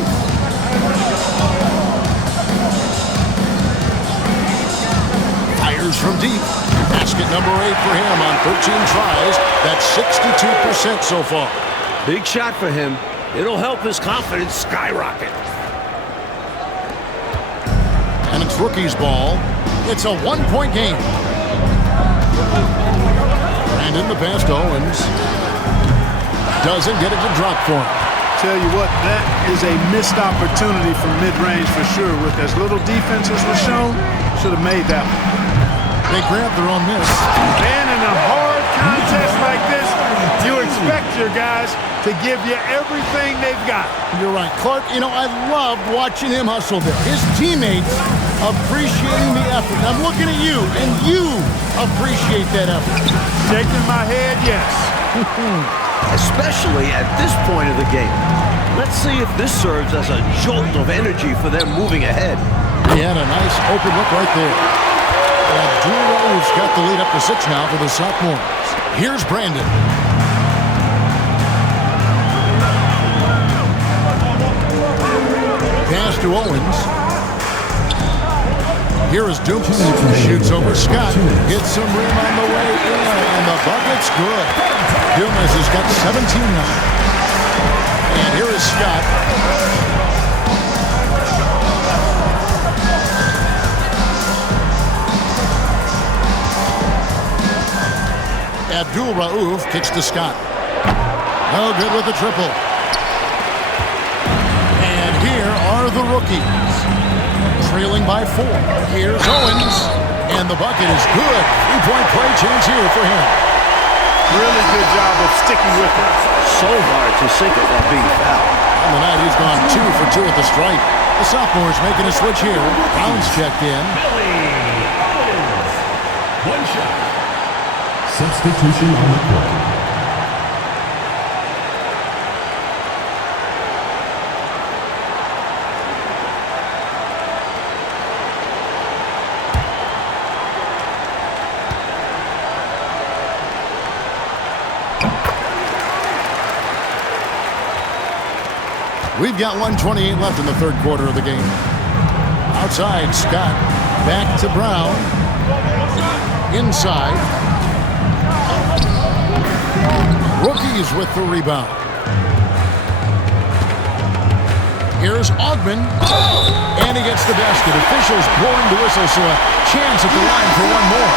Fires from deep. Basket number 8 for him on 13 tries. That's 62% so far. Big shot for him. It'll help his confidence skyrocket. And it's rookie's ball. It's a one-point game. Brandon, the pass to Owens. Doesn't get it to drop for him. Tell you what, that is a missed opportunity from mid-range for sure. With as little defense as was shown, should have made that one. They grab their own miss. And in a hard contest like this, you expect your guys to give you everything they've got. You're right, Clark. You know, I loved watching him hustle there. His teammates appreciating the effort. I'm looking at you, and you appreciate that effort. Shaking my head, yes. Especially at this point of the game. Let's see if this serves as a jolt of energy for them moving ahead. He had a nice open look right there. Abdul-Rauf's got the lead up to 6 now for the sophomores. Here's Brandon. Pass to Owens. Here is Dukes. Shoots over Scott. Gets some rim on the way in, and the bucket's good. Dumas has got 17 now. And here is Scott. Abdul-Rauf kicks to Scott. No good with the triple. And here are the rookies. Trailing by 4. Here's Owens. And the bucket is good. 3-point play chance here for him. Really good job of sticking with it. So hard to sink it while being fouled. On the night, he's gone 2 for 2 at the stripe. The sophomore's making a switch here. Brown's checked in. One shot. Substitution on the court. We've got 1:28 left in the third quarter of the game. Outside, Scott. Back to Brown. Inside. Rookies with the rebound. Here's Ogman. And he gets the basket. Officials blowing the whistle, so a chance at the line for one more.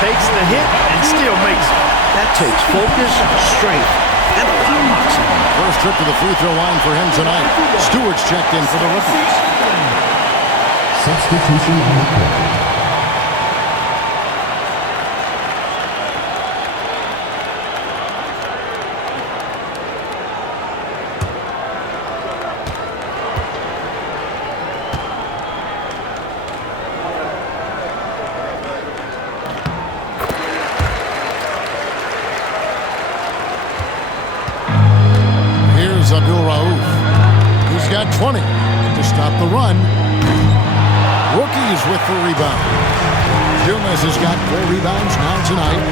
Takes the hit and still makes it. That takes focus, strength, and a lot of moxie. First trip to the free throw line for him tonight. Stewart's checked in for the rookies. Substitution on the court. Abdul-Rauf. He's got 20 to stop the run. Rookies with the rebound. Dumas has got 4 rebounds now tonight.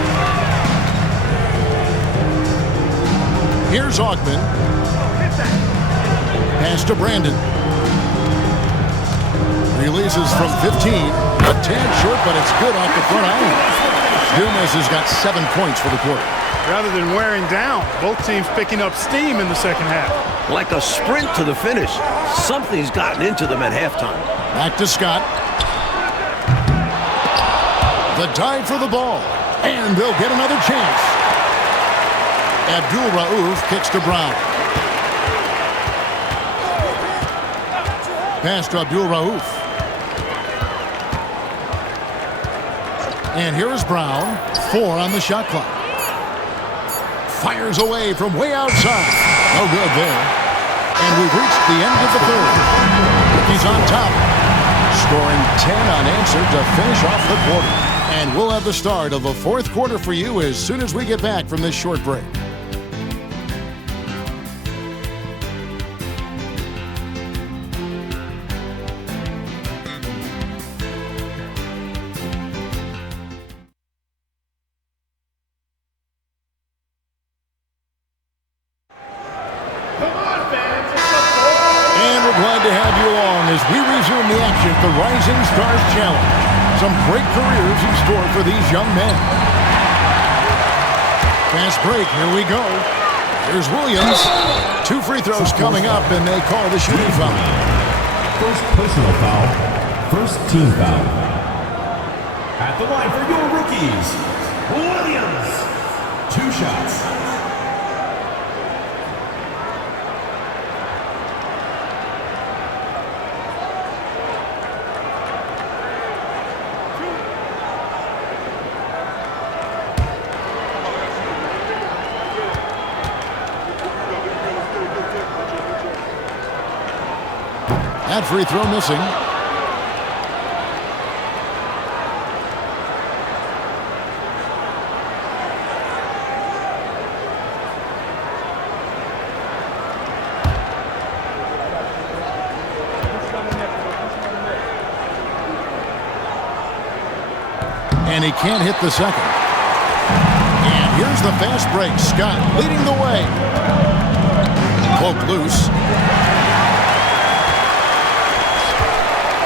Here's Ogman. Pass to Brandon. Releases from 15. A tad short, but it's good off the front iron. Dumas has got 7 points for the quarter. Rather than wearing down, both teams picking up steam in the second half. Like a sprint to the finish. Something's gotten into them at halftime. Back to Scott. The dive for the ball. And they'll get another chance. Abdul-Rauf kicks to Brown. Pass to Abdul-Rauf. And here is Brown. 4 on the shot clock. Fires away from way outside. No good there. And we've reached the end of the third. Rookies on top. Scoring 10 unanswered to finish off the quarter. And we'll have the start of the fourth quarter for you as soon as we get back from this short break. The Rising Stars Challenge. Some great careers in store for these young men. Fast break, here we go. Here's Williams. 2 free throws coming up, and they call the shooting foul. First personal foul, First team foul. At the line for your rookies, Williams. 2 shots. That free throw missing. And he can't hit the second. And here's the fast break. Scott leading the way. Poke loose.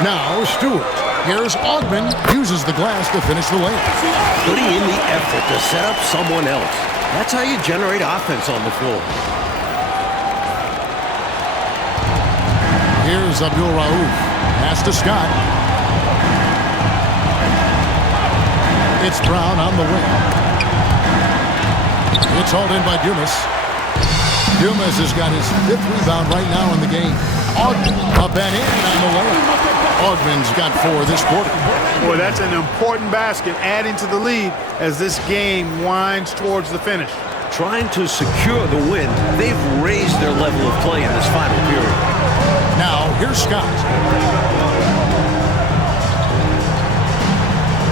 Now Stewart. Here's Ogman. Uses the glass to finish the layup. Putting in the effort to set up someone else. That's how you generate offense on the floor. Here's Abdul Rauf. Pass to Scott. It's Brown on the wing. It's hauled in by Dumas. Dumas has got his 5th rebound right now in the game. Ogman up and in on the layup. Ogman's got 4 this quarter. Boy, that's an important basket, adding to the lead as this game winds towards the finish. Trying to secure the win, they've raised their level of play in this final period. Now, here's Scott.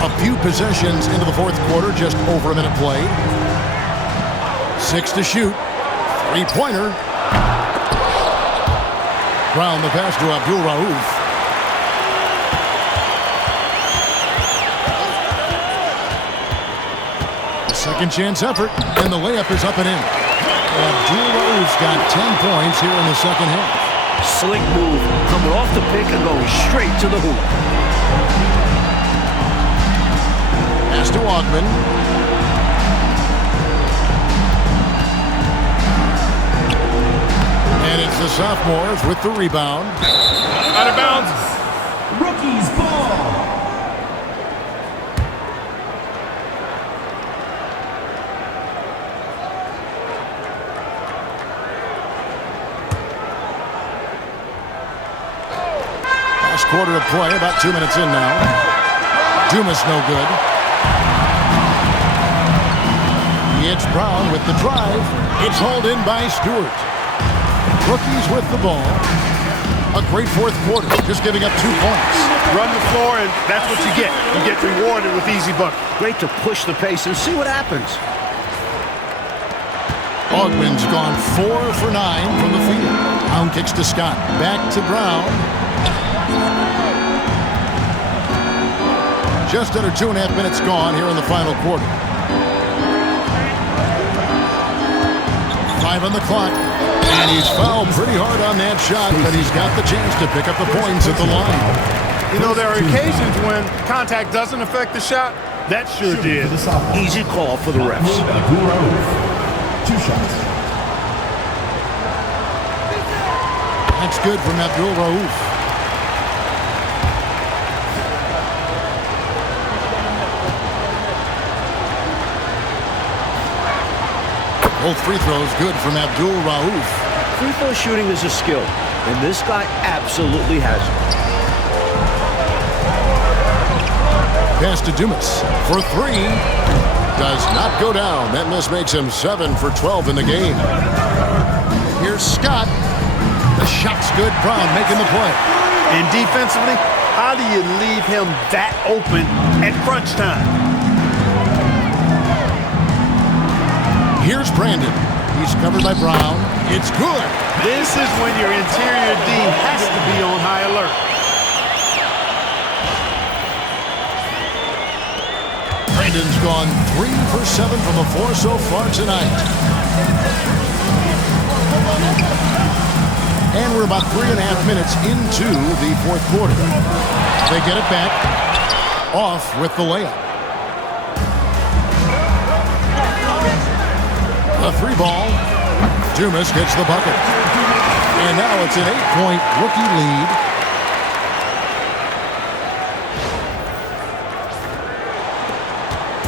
A few possessions into the 4th quarter, just over a minute played. 6 to shoot. 3-pointer. Brown the pass to Abdul Rauf. Second chance effort, and the layup is up and in. Abdul Rauf's got 10 points here in the second half. Slick move, coming off the pick and going straight to the hoop. Pass to Ogman. And it's the sophomores with the rebound. Out of bounds. Rookies ball. Last quarter of play, about 2 minutes in now. Dumas no good. It's Brown with the drive. It's hauled in by Stewart. Rookies with the ball. A great 4th quarter, just giving up 2 points. Run the floor, and that's what you get. You get rewarded with easy buckets. Great to push the pace and see what happens. Ogman's gone 4 for 9 from the field. Brown kicks to Scott. Back to Brown. Just under 2.5 minutes gone here in the final quarter. 5 on the clock. And he's fouled pretty hard on that shot, but he's got the chance to pick up the points at the line. You know, there are occasions when contact doesn't affect the shot. That sure did. Easy call for the refs. Abdul Rauf. 2 shots. That's good from Abdul Rauf. Both free throws good from Abdul Rauf. Free throw shooting is a skill, and this guy absolutely has it. Pass to Dumas for 3. Does not go down. That miss makes him 7 for 12 in the game. Here's Scott. The shot's good. Brown making the play. And defensively, how do you leave him that open at crunch time? Here's Brandon. He's covered by Brown. It's good. This is when your interior D has to be on high alert. Brandon's gone 3 for 7 from the floor so far tonight. And we're about 3.5 minutes into the 4th quarter. They get it back. Off with the layup. A 3 ball. Dumas gets the bucket. And now it's an 8-point rookie lead.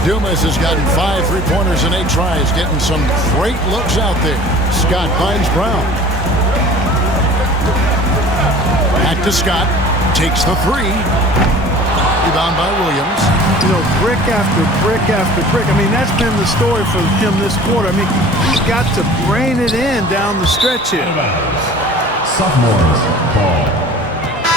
Dumas has gotten 5 3-pointers in 8 tries, getting some great looks out there. Scott finds Brown. Back to Scott. Takes the 3. Rebound by Williams. You know, brick after brick after brick. I mean, that's been the story for him this quarter. I mean, he's got to brain it in down the stretch here. Sophomores ball.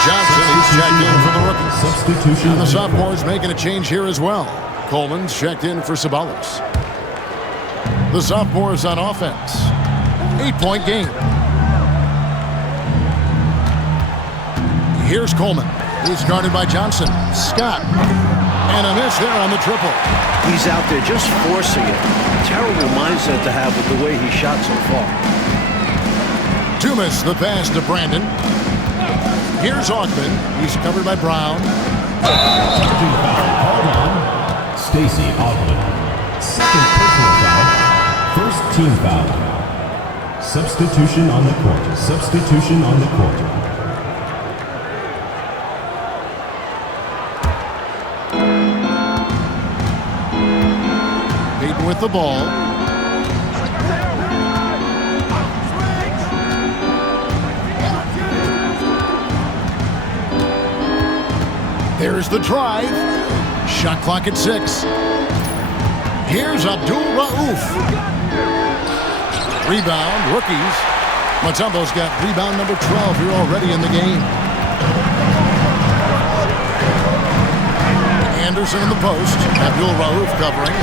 Johnson is checked in for the rookies. Substitution. And the sophomores making a change here as well. Coleman's checked in for Sabalos. The sophomores on offense. 8-point game. Here's Coleman. He's guarded by Johnson. Scott. And a miss there on the triple. He's out there just forcing it. Terrible mindset to have with the way he shot so far. Dumas the pass to Brandon. Here's Augman. He's covered by Brown. Stacey Augman. Second personal foul. First team foul. Substitution on the court. Substitution on the court. Payton with the ball. There's the drive. Shot clock at 6. Here's Abdul Rauf. Rebound, rookies. Mutombo's got rebound number 12 here already in the game. Anderson in the post. Abdul Rauf covering.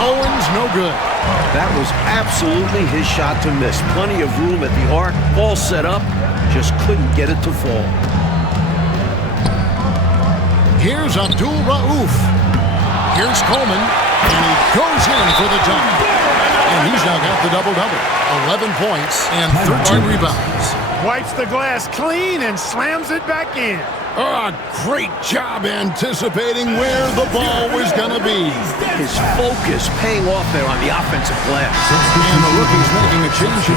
Owens, no good. That was absolutely his shot to miss. Plenty of room at the arc. All set up. Just couldn't get it to fall. Here's Abdul Rauf. Here's Coleman. And he goes in for the dunk. And he's now got the double-double. 11 points and 13 rebounds. Wipes the glass clean and slams it back in. A great job anticipating where the ball was going to be. His focus paying off there on the offensive glass. And the rookie's making a change.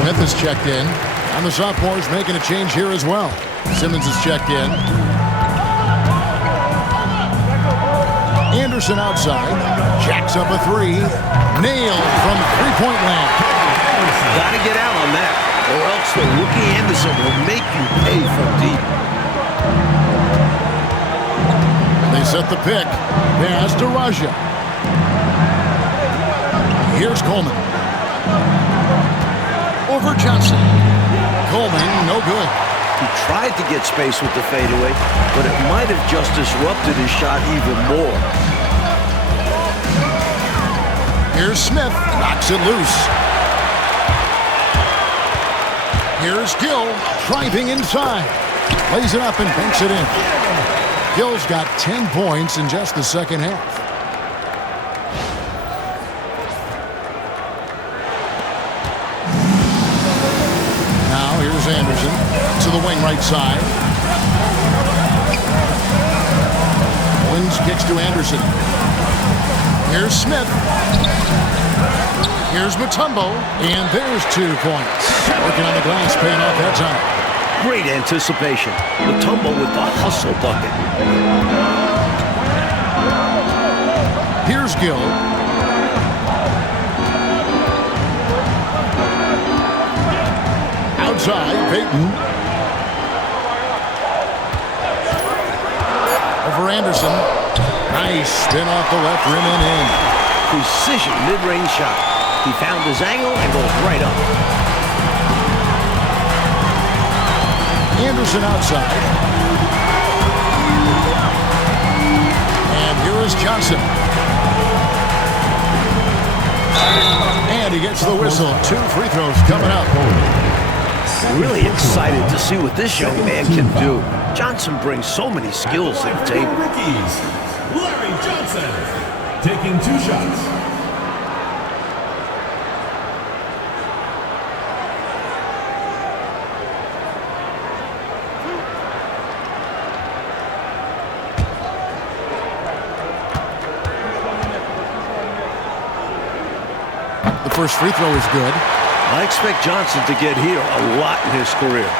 Smith is checked in. And the sophomore's making a change here as well. Simmons is checked in. Anderson outside. Jacks up a 3. Nailed from 3-point land. Gotta get out on that, or else the rookie Anderson will make you pay from deep. They set the pick. Pass to Raja. Here's Coleman. Over Johnson. Coleman, no good. He tried to get space with the fadeaway, but it might have just disrupted his shot even more. Here's Smith. Knocks it loose. Here's Gill. Driving inside. Lays it up and banks it in. Gill's got 10 points in just the second half. Now here's Anderson to the wing right side. Owens kicks to Anderson. Here's Smith. Here's Mutombo. And there's 2 points. Working on the glass, paying off that time. Great anticipation. Mutombo with the hustle bucket. Here's Gill. Outside, Payton. Over Anderson. Nice spin off the left rim and in. Precision mid-range shot. He found his angle and goes right up. Anderson outside. And here is Johnson. And he gets the whistle. 2 free throws coming up. Really excited to see what this young man can do. Johnson brings so many skills to the table. Rookies. Larry Johnson. Taking 2 shots. The first free throw is good. I expect Johnson to get here a lot in his career.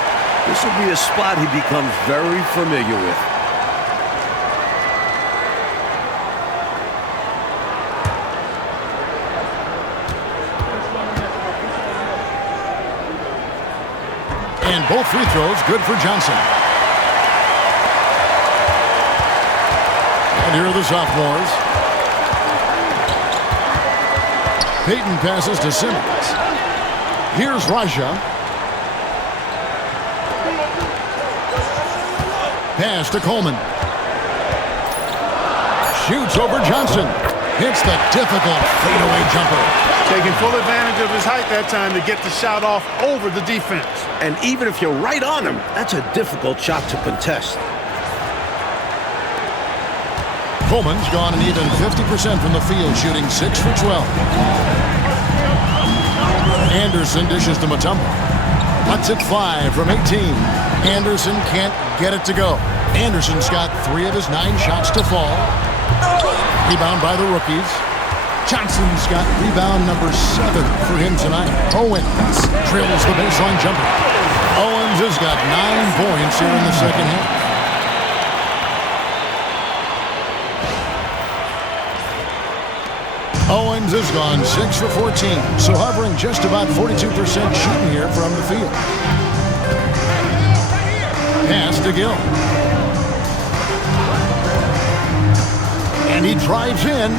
This will be a spot he becomes very familiar with. And both free throws good for Johnson. And here are the sophomores. Payton passes to Simmons. Here's Raja. Pass to Coleman. Shoots over Johnson. Hits the difficult fadeaway jumper. Taking full advantage of his height that time to get the shot off over the defense. And even if you're right on him, that's a difficult shot to contest. Coleman's gone an even 50% from the field, shooting 6 for 12. Anderson dishes to Mutombo. Lets it fly from 18. Anderson can't get it to go. Anderson's got 3 of his 9 shots to fall. Rebound by the rookies. Johnson's got rebound number 7 for him tonight. Owens drills the baseline jumper. Owens has got 9 points here in the second half. Owens has gone 6 for 14, so hovering just about 42% shooting here from the field. Pass to Gill. And he drives in.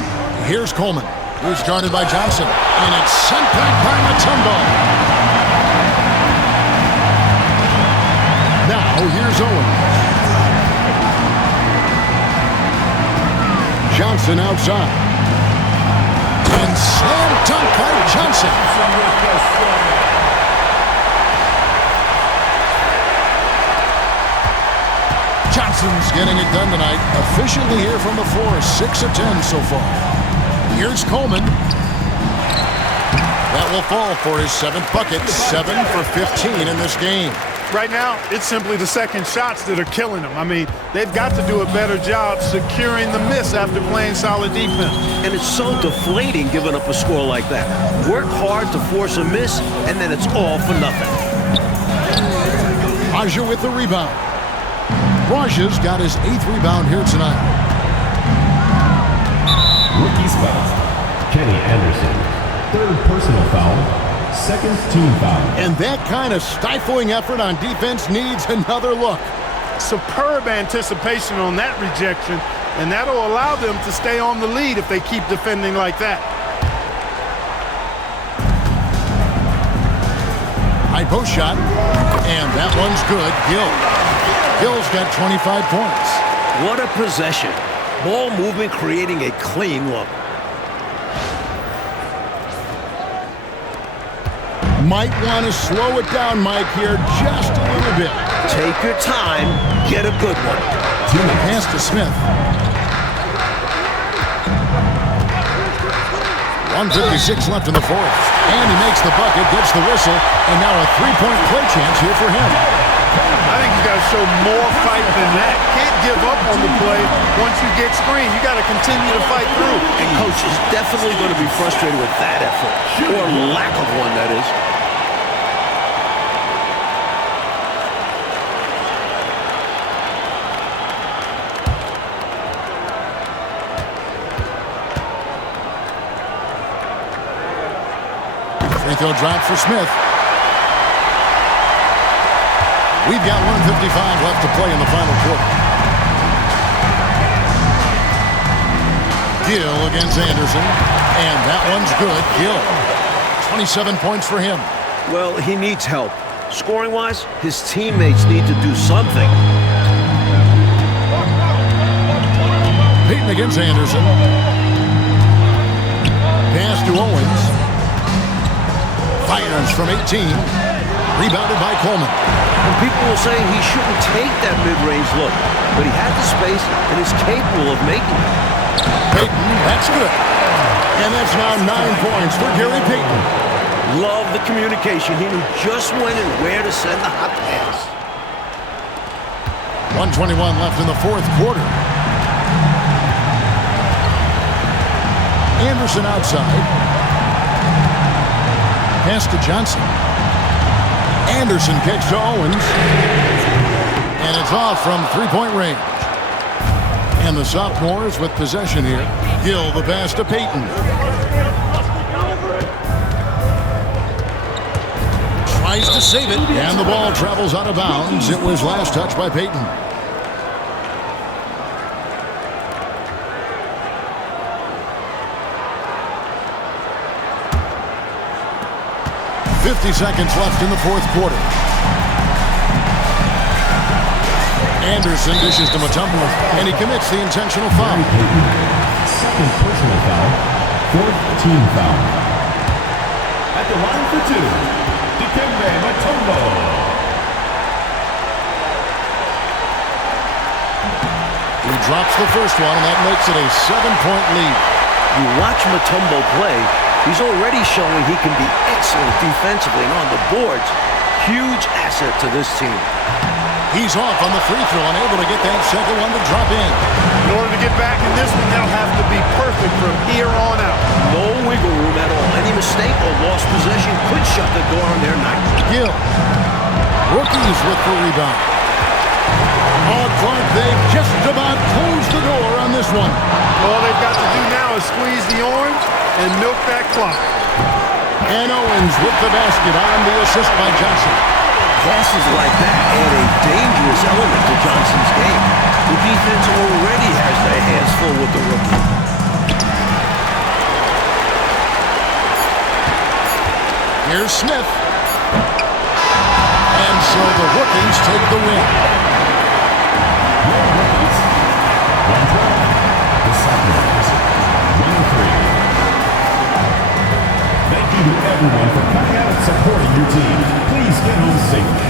Here's Coleman, who's guarded by Johnson. And it's sent back by Mutombo. Now here's Owens. Johnson outside. And slam dunk by Johnson. Johnson's getting it done tonight. Efficiently here from the floor. 6 of 10 so far. Here's Coleman. That will fall for his 7th bucket. 7 for 15 in this game. Right now, it's simply the second shots that are killing them. I mean, they've got to do a better job securing the miss after playing solid defense. And it's so deflating giving up a score like that. Work hard to force a miss, and then it's all for nothing. Raja with the rebound. Raja's got his 8th rebound here tonight. Rookies foul. Kenny Anderson. 3rd personal foul. 2nd team foul. And that kind of stifling effort on defense needs another look. Superb anticipation on that rejection, and that'll allow them to stay on the lead if they keep defending like that. High post shot, and that one's good. Gill's got 25 points. What a possession. Ball movement creating a clean look. Might want to slow it down, Mike, here just a little bit. Take your time, get a good one. Pass to Smith. 1:56 left in the 4th. And he makes the bucket, gets the whistle, and now a 3-point play chance here for him. I think you got to show more fight than that. Can't give up on the play once you get screened. You got to continue to fight through. And coach is definitely going to be frustrated with that effort, or lack of one, that is. Free throw drop for Smith. We've got 1:55 left to play in the final quarter. Gill against Anderson. And that one's good. Gill. 27 points for him. Well, he needs help. Scoring-wise, his teammates need to do something. Payton against Anderson. Pass to Owens. Fires from 18. Rebounded by Coleman. And people will say he shouldn't take that mid-range look, but he had the space and is capable of making it. Payton, that's good. And that's now 9 points for Gary Payton. Love the communication. He knew just when and where to send the hot pass. 1:21 left in the 4th quarter. Anderson outside. Pass to Johnson. Anderson kicks to Owens. And it's off from 3-point range. And the sophomores with possession here. Gill the pass to Payton. Tries to save it. And the ball travels out of bounds. It was last touched by Peyton. 50 seconds left in the fourth quarter. Anderson dishes to Mutombo, and he commits the intentional foul. Second personal foul. Fourth team foul. At the line for two, Dikembe Mutombo. He drops the first one, and that makes it a 7-point lead. You watch Mutombo play, he's already showing he can be excellent defensively and on the boards. Huge asset to this team. He's off on the free throw and able to get that second one to drop in. In order to get back in this one, they'll have to be perfect from here on out. No wiggle room at all. Any mistake or lost possession could shut the door on their night. Gill. Rookies with the rebound. Oh, Clark, they've just about closed the door on this one. All they've got to do now is squeeze the orange and milk that clock. And Owens with the basket on the assist by Johnson. Passes like that add a dangerous element to Johnson's game. The defense already has their hands full with the rookie. Here's Smith. And so the rookies take the win. The Sophomores, 1-3. Thank you to everyone for coming out and supporting your team. Please get home safe.